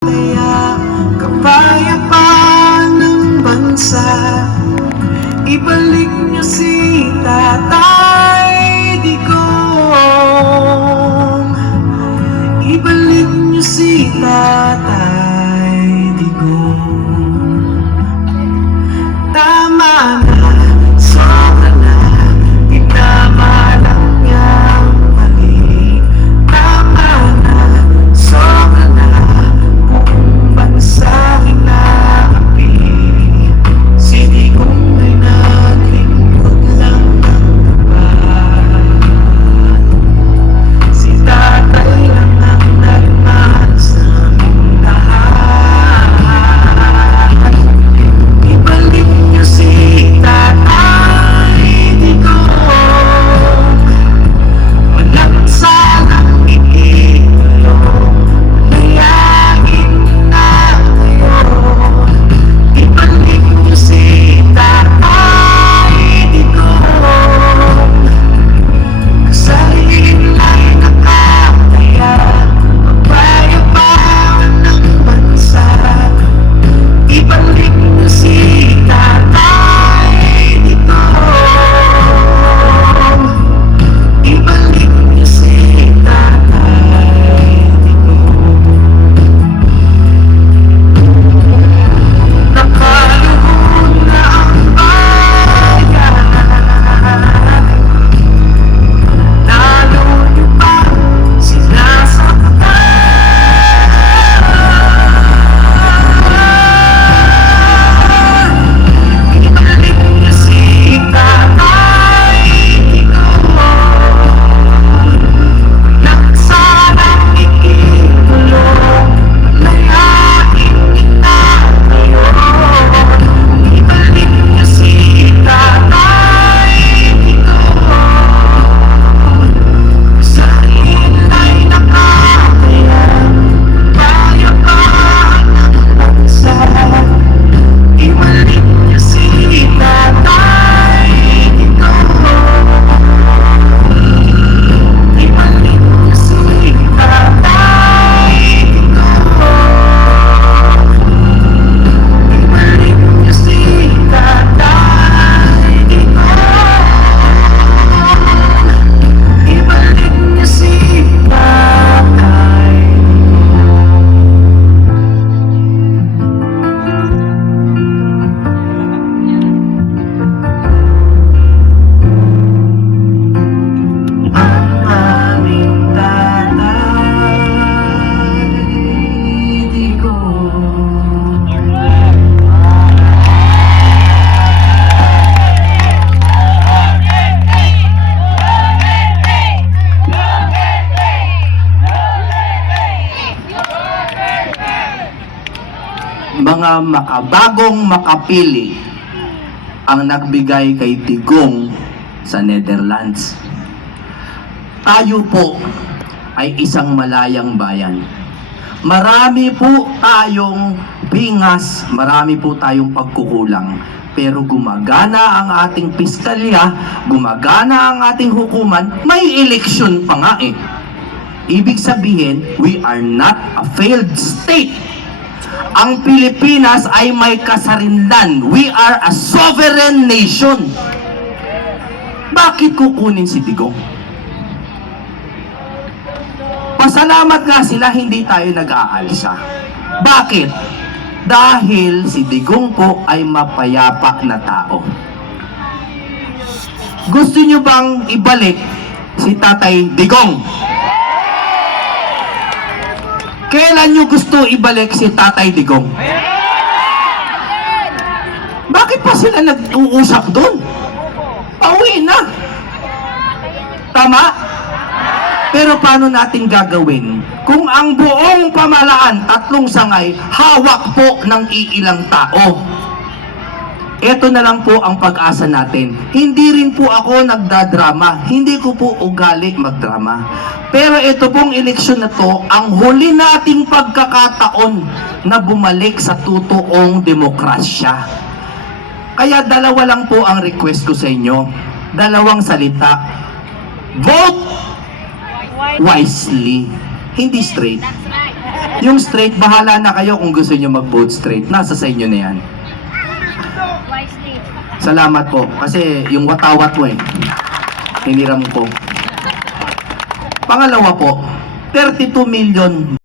Kaya kapayapaan ng bansa, ibalik niyo si Tatay Digong. Ibalik niyo si Tatay Digong. Tama na, sobra na, itama lang niyang mali. Tama na, sobra na, buong bansa hinaapi. Si Digong ay naglingkod lang ng tapat. Si Tatay lang ang nagmahal sa aming lahat. Ibalik niyo si Tatay Digong. Walang sanang ikinulong, mayayain na kayo. Ibalik niyo si Tatay Digong. Kasariin ay nakataya, kapayapaan ng bansa. Ibalik niyo si Tatay Digong. Ibalik niyo si Tatay Digong. Nakaluhod na ang bayan, lalo niyo pa sinasaktan. Ibalik niyo si Tatay Digong. Walang sanang ikinulong, mayayain na kayo. Ibalik niyo si Tatay Digong. Kasariin ay nakataya, kapayapaan ng bansa. Ibalik niyo si Tatay Digong. Ibalik niyo si Tatay Digong. Ibalik niyo si Tatay Digong. Ibalik niyo si Tatay ang aming Tatay Digong. Mga makabagong makapili ang nagbigay kay Digong sa Netherlands. Tayo po ay isang malayang bayan. Marami po tayong bingas, marami po tayong pagkukulang. Pero gumagana ang ating piskalya, gumagana ang ating hukuman, may eleksyon pa nga eh. Ibig sabihin, we are not a failed state. Ang Pilipinas ay may kasarinlan. We are a sovereign nation. Bakit kukunin si Digong? Pasalamat nga sila hindi tayo nag-aalsa. Bakit? Dahil si Digong po ay mapayapa na tao. Gusto nyo bang ibalik si Tatay Digong? Kailan nyo gusto ibalik si Tatay Digong? Bakit pa sila nag-uusap doon? Pauwi na. Tama? Pero paano natin gagawin kung ang buong pamalaan, tatlong sangay, hawak po ng iilang tao? Ito na lang po ang pag-asa natin. Hindi rin po ako nagdadrama. Hindi ko po ugali magdrama. Pero ito pong eleksyon na to, ang huli nating pagkakataon na bumalik sa totoong demokrasya. Kaya dalawa lang po ang request ko sa inyo. Dalawang salita. Vote wisely. Hindi straight. Yung straight, bahala na kayo kung gusto nyo mag-vote straight. Nasa sa inyo na yan. Salamat po. Kasi yung watawat mo hiniram ko. Pangalawa po, 32 million